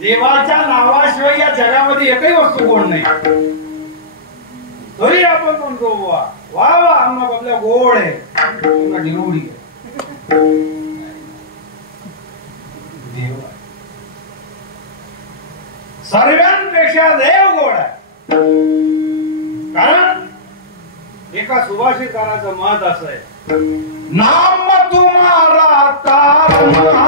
देवाच्या नावाशिवाय या जगामध्ये एकही वस्तू गोड नाही. तरी आपण म्हणतो वा वा वा आम्हा बाबल्या गोड आहे, तुला ढिवडी आहे. देव सर्वांपेक्षा देव गोड आहे. कारण एका सुभाषितकाराचं मत असं आहे, नाम तुम्हारा तारणारा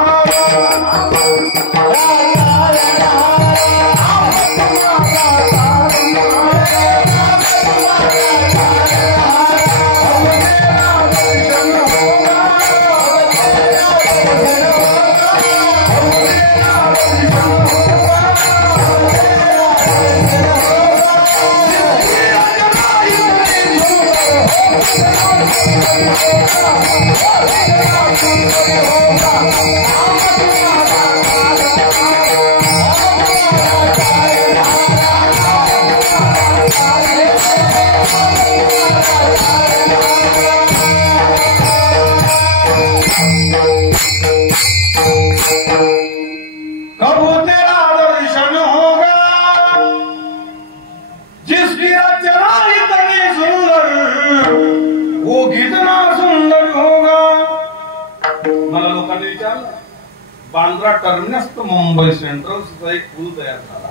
बांद्रा टर्मिनस तो मुंबई सेंट्रल एक पूल तयार झाला.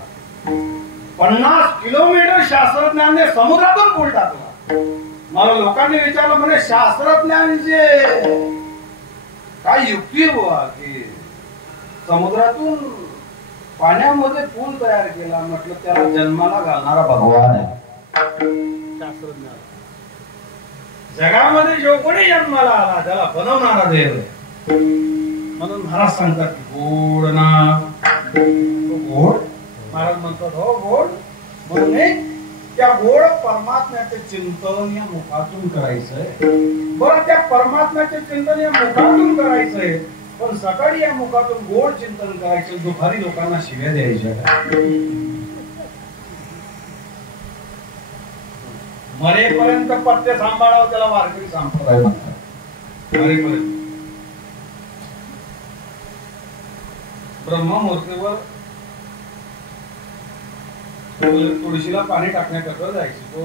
50 किलोमीटर शास्त्रज्ञांनी समुद्रातून पूल टाकला. मला लोकांनी विचारलं म्हणजे शास्त्रज्ञांचे काय युक्ती बुवा की समुद्रातून पाण्यामध्ये पूल तयार केला. म्हटलं त्याला जन्माला घालणारा भगवान आहे. शास्त्रज्ञ जगामध्ये जो कोणी जन्माला आला त्याला बनवणारा देव आहे. म्हणून महाराज सांगतात गोड ना गोड. महाराज म्हणतात हो गोड. म्हणून त्या गोड परमात्म्याचे चिंतन या मुखातून करायचंय. बरं त्या परमात्म्याचे चिंतन या मुखातून करायचंय, पण सकाळी या मुखातून गोड चिंतन करायचं, दुपारी लोकांना शिव्या द्यायच्या. मरेपर्यंत पत्ते सांभाळावं त्याला वारकरी संप्रदाय म्हणतात. मरेपर्यंत ब्रह्ममूर्तीवर तुळशीला पाणी टाकण्याकरता जायची.